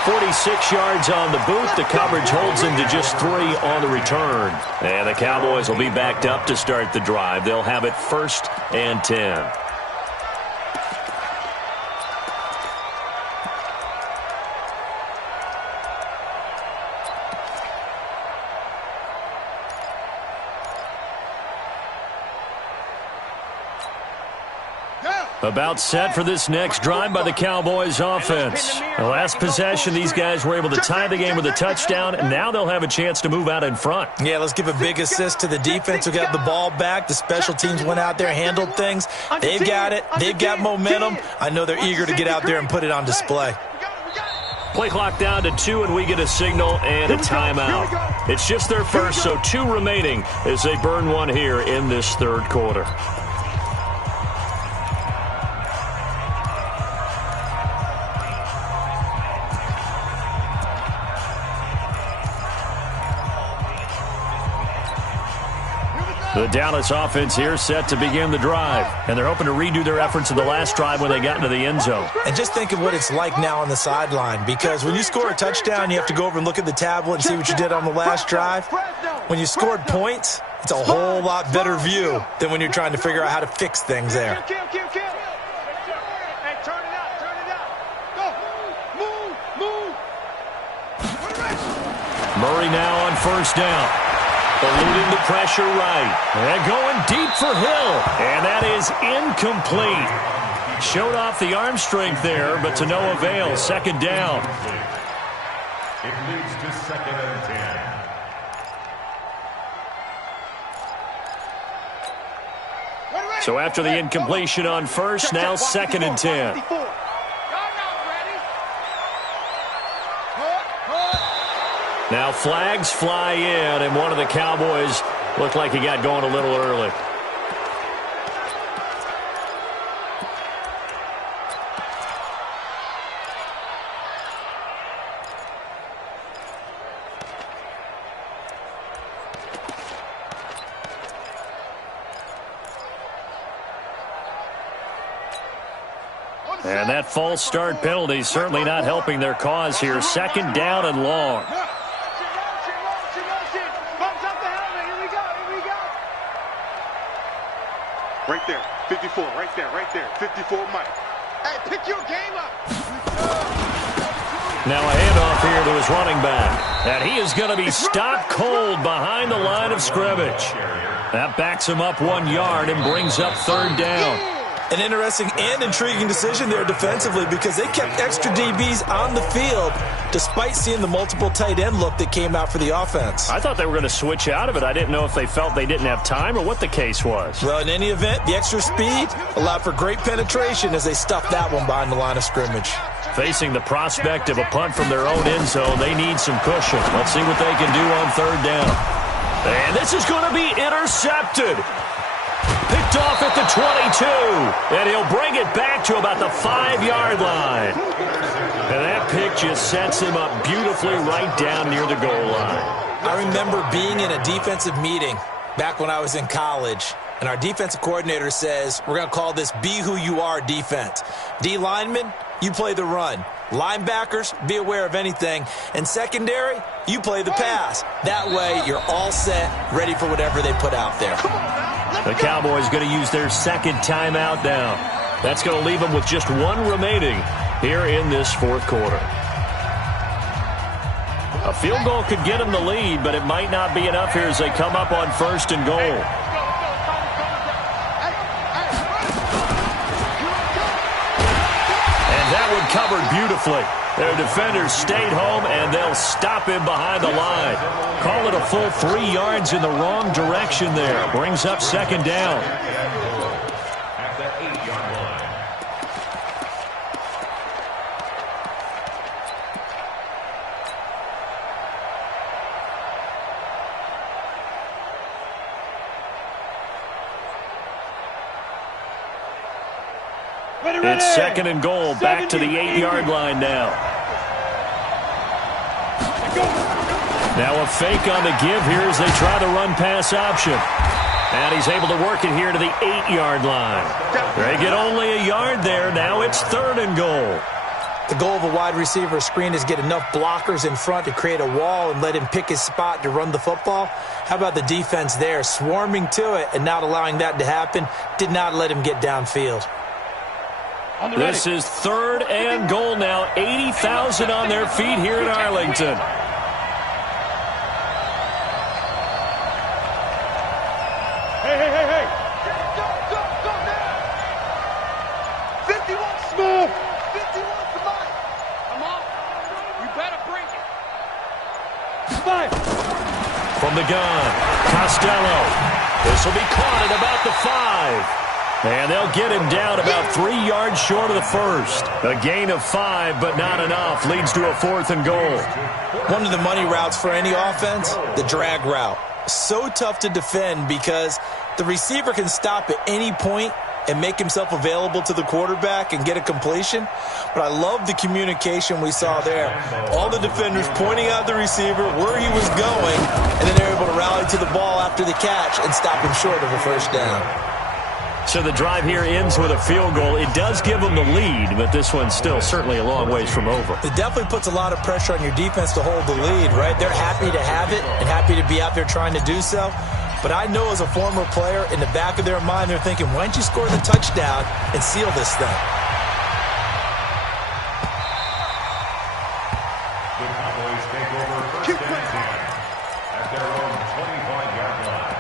46 yards on the boot. The coverage holds him to just 3 on the return. And the Cowboys will be backed up to start the drive. They'll have it 1st and 10. About set for this next drive by the Cowboys offense. The last possession, these guys were able to tie the game with a touchdown, and now they'll have a chance to move out in front. Yeah, let's give a big assist to the defense who got the ball back. The special teams went out there, handled things. They've got it. They've got momentum. I know they're eager to get out there and put it on display. Play clock down to 2, and we get a signal and a timeout. It's just their first, so 2 remaining as they burn one here in this 3rd quarter. The Dallas offense here set to begin the drive. And they're hoping to redo their efforts in the last drive when they got into the end zone. And just think of what it's like now on the sideline. Because when you score a touchdown, you have to go over and look at the tablet and see what you did on the last drive. When you scored points, it's a whole lot better view than when you're trying to figure out how to fix things there. Hey, turn it out. Go. Move. Murray now on 1st down. Eluding the pressure right. And going deep for Hill. And that is incomplete. Showed off the arm strength there, but to no avail. 2nd down. It leads to 2nd and 10. So after the incompletion on 1st, now 2nd and 10. Now flags fly in, and one of the Cowboys looked like he got going a little early. And that false start penalty certainly not helping their cause here. 2nd down and long. Right there, 54, right there, 54, Mike. Hey, pick your game up. Now a handoff here to his running back. And he is going to be stopped cold behind the line of scrimmage. That backs him up 1 yard and brings up 3rd down. An interesting and intriguing decision there defensively because they kept extra DBs on the field despite seeing the multiple tight end look that came out for the offense. I thought they were going to switch out of it. I didn't know if they felt they didn't have time or what the case was. Well, in any event, the extra speed allowed for great penetration as they stuffed that one behind the line of scrimmage. Facing the prospect of a punt from their own end zone, they need some cushion. Let's see what they can do on 3rd down. And this is going to be intercepted. Picked off at the 22, and he'll bring it back to about the 5-yard line. And that pick just sets him up beautifully right down near the goal line. I remember being in a defensive meeting back when I was in college, and our defensive coordinator says, we're going to call this Be Who You Are defense. D linemen, you play the run. Linebackers, be aware of anything. And secondary, you play the pass. That way, you're all set, ready for whatever they put out there. The Cowboys going to use their 2nd timeout now. That's going to leave them with just 1 remaining here in this 4th quarter. A field goal could get them the lead, but it might not be enough here as they come up on 1st and goal. And that one covered beautifully. Their defenders stayed home, and they'll stop him behind the line. Call it a full 3 yards in the wrong direction there. Brings up 2nd down. It's 2nd and goal, back to the 8-yard line now. Now a fake on the give here as they try the run-pass option. And he's able to work it here to the 8-yard line. They get only a yard there. Now it's 3rd and goal. The goal of a wide receiver screen is get enough blockers in front to create a wall and let him pick his spot to run the football. How about the defense there, swarming to it and not allowing that to happen? Did not let him get downfield. This is 3rd and goal now. 80,000 on their feet here in Arlington. Hey. Go now. 51 Smith. 51 tonight. Come on. You better bring it. Five. From the gun, Costello. This will be caught at about the 5. And they'll get him down about 3 yards short of the first. A gain of 5, but not enough. Leads to a 4th and goal. One of the money routes for any offense, the drag route. So tough to defend because the receiver can stop at any point and make himself available to the quarterback and get a completion. But I love the communication we saw there. All the defenders pointing out the receiver, where he was going, and then they're able to rally to the ball after the catch and stop him short of a first down. So the drive here ends with a field goal. It does give them the lead, but this one's still certainly a long ways from over. It definitely puts a lot of pressure on your defense to hold the lead, right? They're happy to have it and happy to be out there trying to do so. But I know as a former player, in the back of their mind, they're thinking, why don't you score the touchdown and seal this thing? The Cowboys take over 1st and 10 at their own 25-yard line.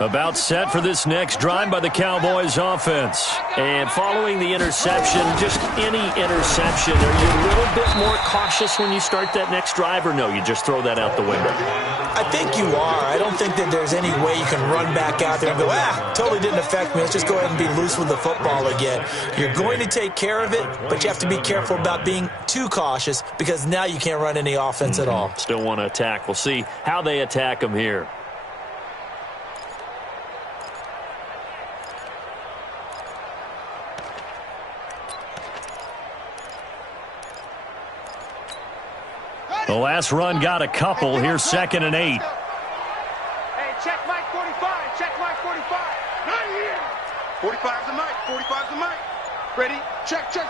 About set for this next drive by the Cowboys offense. And following the interception, just any interception, are you a little bit more cautious when you start that next drive, or no, you just throw that out the window? I think you are. I don't think that there's any way you can run back out there and go, totally didn't affect me. Let's just go ahead and be loose with the football again. You're going to take care of it, but you have to be careful about being too cautious because now you can't run any offense at all. Still want to attack. We'll see how they attack them here. The last run got a couple. Here's 2nd and 8. Hey, check Mike 45. Check Mike 45. Not here. 45's the mic. 45's the mic. Ready? Check. Hey,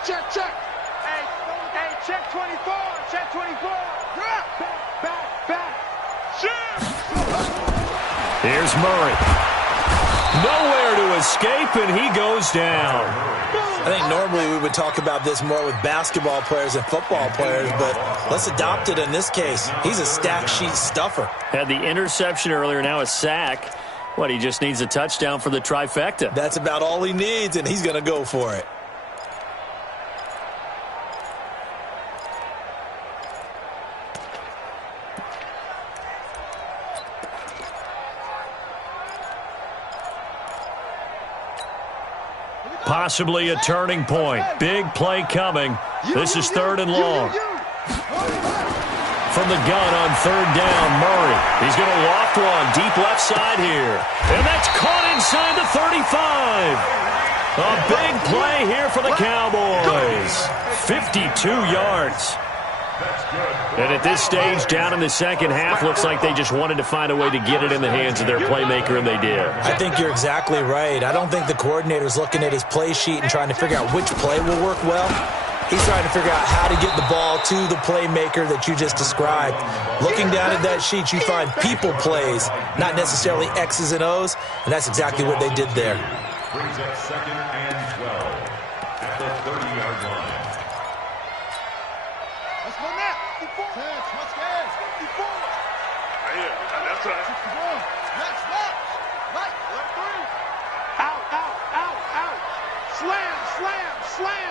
check 24. Check 24. Back. Shift. Here's Murray. Nowhere to escape, and he goes down. I think normally we would talk about this more with basketball players and football players, but let's adopt it in this case. He's a stack sheet stuffer. Had the interception earlier, now a sack. What, he just needs a touchdown for the trifecta. That's about all he needs, and he's going to go for it. Possibly a turning point. Big play coming. This is 3rd and long. From the gun on 3rd down, Murray. He's going to loft one deep left side here. And that's caught inside the 35. A big play here for the Cowboys. 52 yards. And at this stage, down in the second half, looks like they just wanted to find a way to get it in the hands of their playmaker, and they did. I think you're exactly right. I don't think the coordinator's looking at his play sheet and trying to figure out which play will work well. He's trying to figure out how to get the ball to the playmaker that you just described. Looking down at that sheet, you find people plays, not necessarily X's and O's, and that's exactly what they did there. Brings up 2nd and 12 at the 30-yard line. Let's go now. 54. Let's go. 54. Yeah, that's right. 61. Next lap. Mike, left 3. Out. Slam.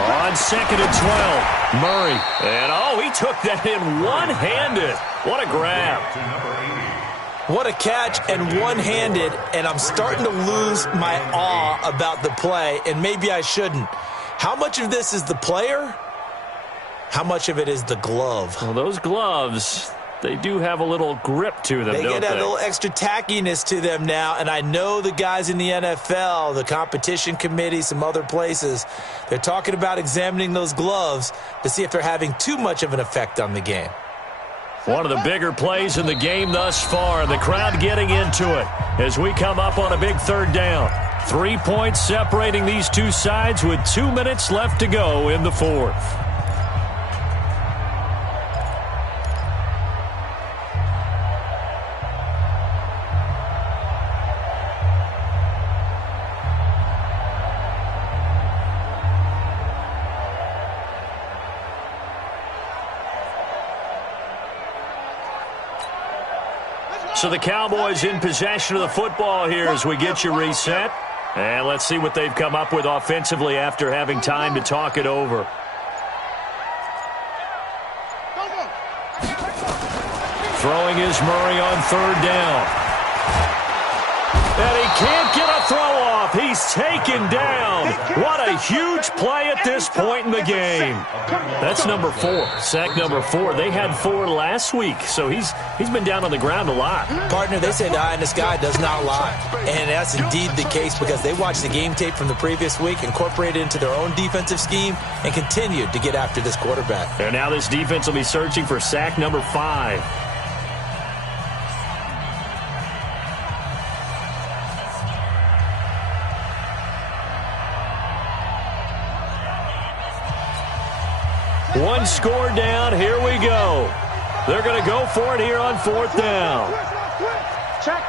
On 2nd and 12, Murray. And, he took that in one-handed. What a grab. What a catch and one-handed, and I'm starting to lose my awe about the play, and maybe I shouldn't. How much of this is the player? How much of it is the glove? Well, those gloves, they do have a little grip to them, They don't get they? a little extra tackiness to them now, and I know the guys in the NFL, the competition committee, some other places, they're talking about examining those gloves to see if they're having too much of an effect on the game. One of the bigger plays in the game thus far. The crowd getting into it as we come up on a big 3rd down. 3 points separating these two sides with 2 minutes left to go in the 4th. So the Cowboys in possession of the football here as we get you reset. And let's see what they've come up with offensively after having time to talk it over. Throwing is Murray on 3rd down. And he can't get a throw off. He's taken down. What a huge play at this point in the game. That's number 4. Sack number 4. They had 4 last week, so he's been down on the ground a lot. Partner, they say the eye in the sky does not lie. And that's indeed the case because they watched the game tape from the previous week, incorporated it into their own defensive scheme, and continued to get after this quarterback. And now this defense will be searching for sack number 5. One score down. Here we go. They're going to go for it here on 4th down. Check.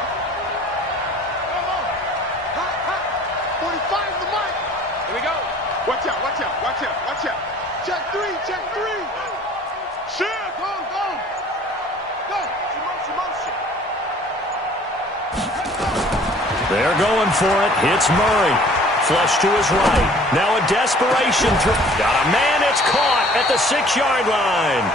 Come on. Hot. 45 the mic. Here we go. Watch out. Check 3. Shit. Go. Motion. They're going for it. Hits Murray. Flush to his right. Now a desperation throw. Got a man. It's caught at the 6-yard line.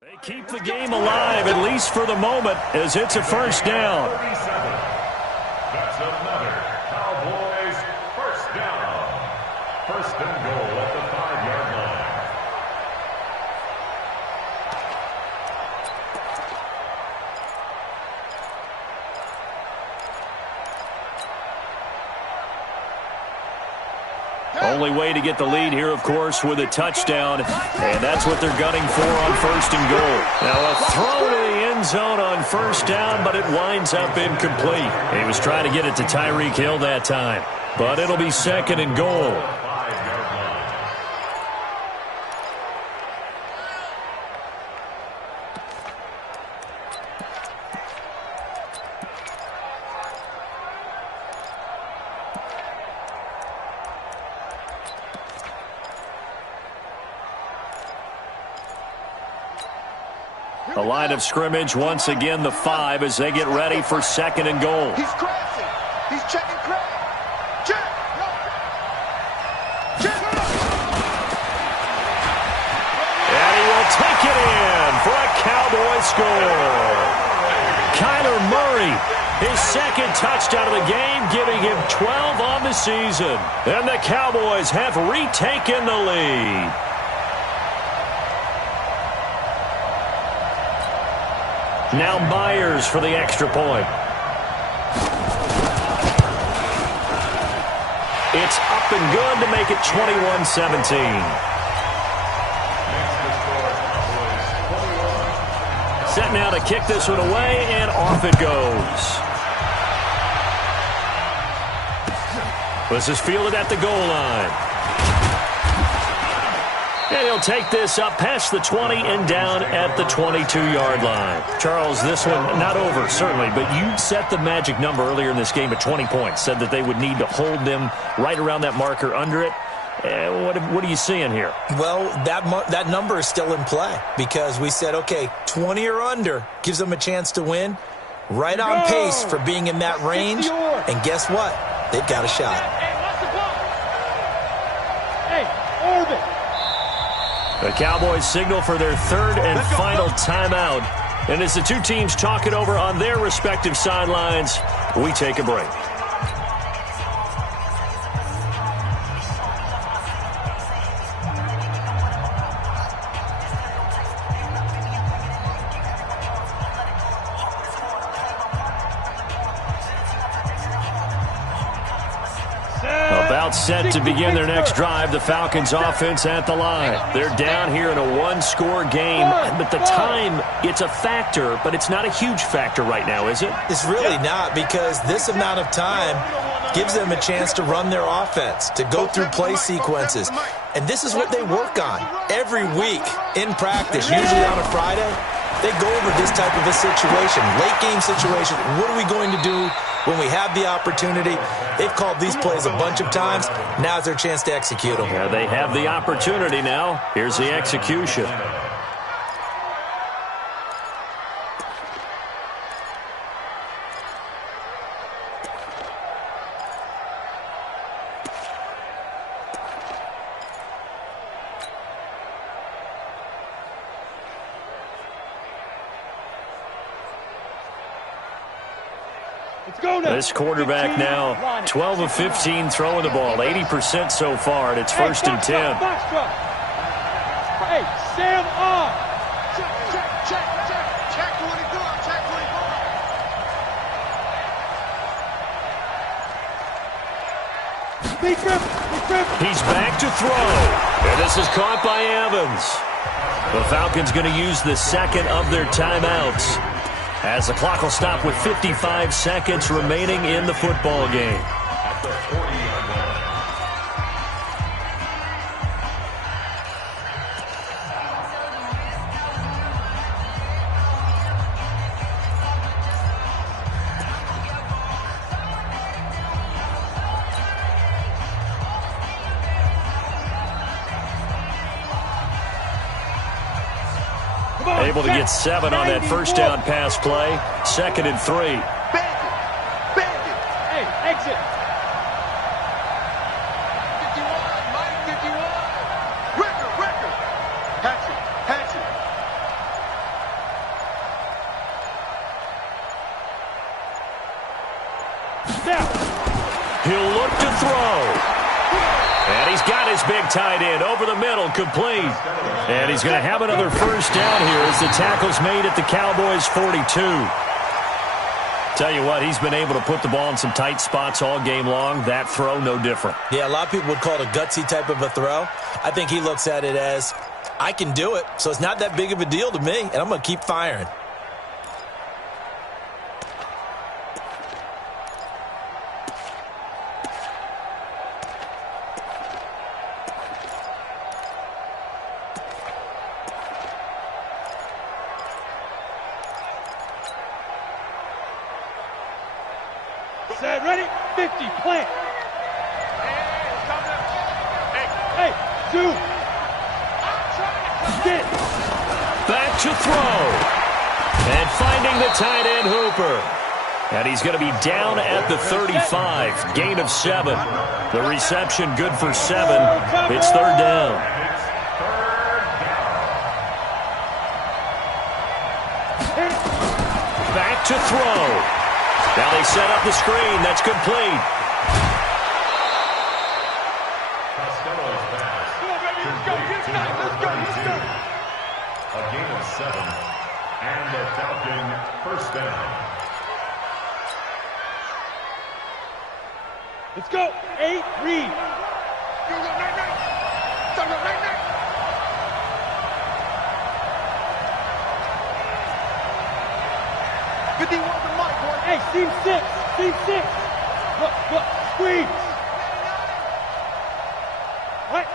They keep the game alive, at least for the moment, as it's a 1st down. That's another Cowboys 1st down. 1st and goal at the 5-yard line. Only way to get the lead here, of course, with a touchdown, and that's what they're gunning for on 1st and goal. Now a throw to the end zone on 1st down, but it winds up incomplete. He was trying to get it to Tyreek Hill that time, but it'll be 2nd and goal. The line of scrimmage, once again, the 5 as they get ready for 2nd and goal. He's crashing. He's checking crash. Check. And he will take it in for a Cowboy score. Kyler Murray, his 2nd touchdown of the game, giving him 12 on the season. And the Cowboys have retaken the lead. Now Myers for the extra point. It's up and good to make it 21-17. Set now to kick this one away, and off it goes. This is fielded at the goal line. And he'll take this up past the 20 and down at the 22-yard line. Charles, this one not over, certainly, but you set the magic number earlier in this game at 20 points, said that they would need to hold them right around that marker under it. What are you seeing here? Well, that number is still in play because we said, okay, 20 or under gives them a chance to win. Right on pace for being in that range. And guess what? They've got a shot. Hey, Orbit. The Cowboys signal for their third and final timeout. And as the two teams talk it over on their respective sidelines, we take a break. About set to begin their next drive, the Falcons offense at the line. They're down here in a one-score game, but the time, it's a factor, but it's not a huge factor right now, is it? It's really not, because this amount of time gives them a chance to run their offense, to go through play sequences. And this is what they work on every week in practice, usually on a Friday. They go over this type of a situation, late game situation. What are we going to do when we have the opportunity? They've called these plays a bunch of times. Now's their chance to execute them. Yeah, they have the opportunity now. Here's the execution. This quarterback now 12 of 15 throwing the ball, 80% so far, and it's first and 10. Hey, Sam on. Check 24, check 24. Be careful. He's back to throw, and this is caught by Evans. The Falcons going to use the second of their timeouts, as the clock will stop with 55 seconds remaining in the football game. At the 40-yard line. Able to get 7 on that first down pass play. Second and 3. Bandit. Hey, exit. 51, Mike, 51. Record. Hatchet. Now. He'll look to throw. And he's got his big tight end over the middle, complete. And he's going to have another first down here as the tackle's made at the Cowboys' 42. Tell you what, he's been able to put the ball in some tight spots all game long. That throw, no different. Yeah, a lot of people would call it a gutsy type of a throw. I think he looks at it as, I can do it, so it's not that big of a deal to me, and I'm going to keep firing. Set, ready, 50, plant. Hey, 2. Get. Back to throw. And finding the tight end, Hooper. And he's going to be down at the 35. Gain of 7. The reception good for 7. It's third down. Back to throw. Now they set up the screen. That's complete. Costello's pass. Complete to number 32. A gain of 7. And the Falcon first down. Let's go. 8, read. Hey, team 6. Look, squeeze. What?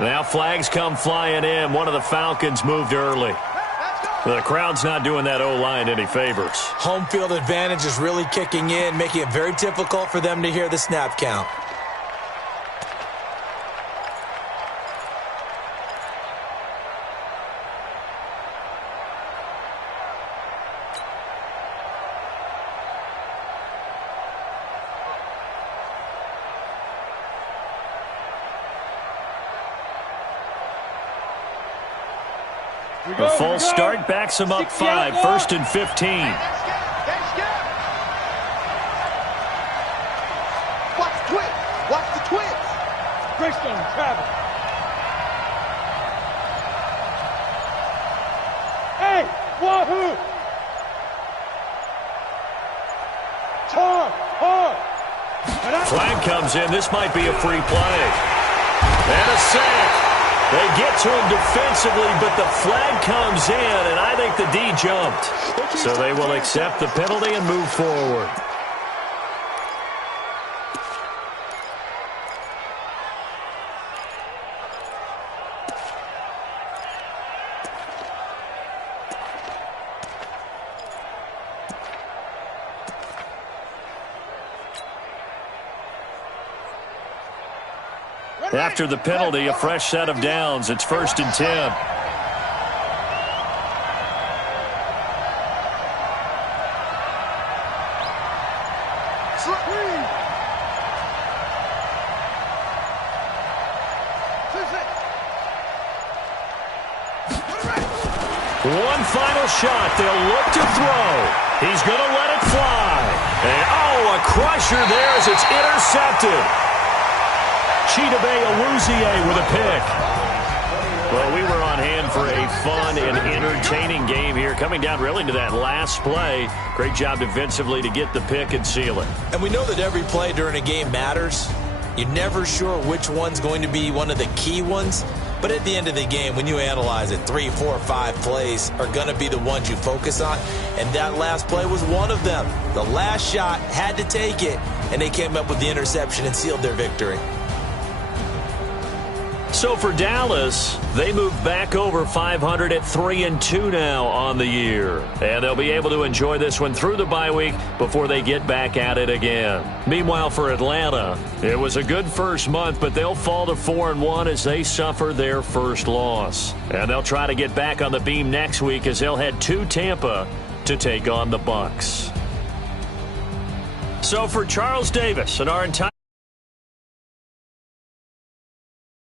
Now flags come flying in. One of the Falcons moved early. The crowd's not doing that O-line any favors. Home field advantage is really kicking in, making it very difficult for them to hear the snap count. The false start backs him up 5, 1st and 15. Watch the twins. Watch the twins. Greystone, travel. Hey, wahoo! Hard. Flag comes in. This might be a free play. And a sack. They get to him defensively, but the flag comes in, and I think the D jumped. So they will accept the penalty and move forward. After the penalty, a fresh set of downs. It's 1st and 10. One final shot. They'll look to throw. He's going to let it fly. And, a crusher there as it's intercepted. Chidobe Awuzie with a pick. Well, we were on hand for a fun and entertaining game here, coming down really to that last play. Great job defensively to get the pick and seal it. And we know that every play during a game matters. You're never sure which one's going to be one of the key ones. But at the end of the game, when you analyze it, 3, 4, 5 plays are going to be the ones you focus on. And that last play was one of them. The last shot had to take it, and they came up with the interception and sealed their victory. So for Dallas, they move back over 500 at 3-2 now on the year. And they'll be able to enjoy this one through the bye week before they get back at it again. Meanwhile, for Atlanta, it was a good first month, but they'll fall to 4-1 as they suffer their first loss. And they'll try to get back on the beam next week as they'll head to Tampa to take on the Bucs. So for Charles Davis and our entire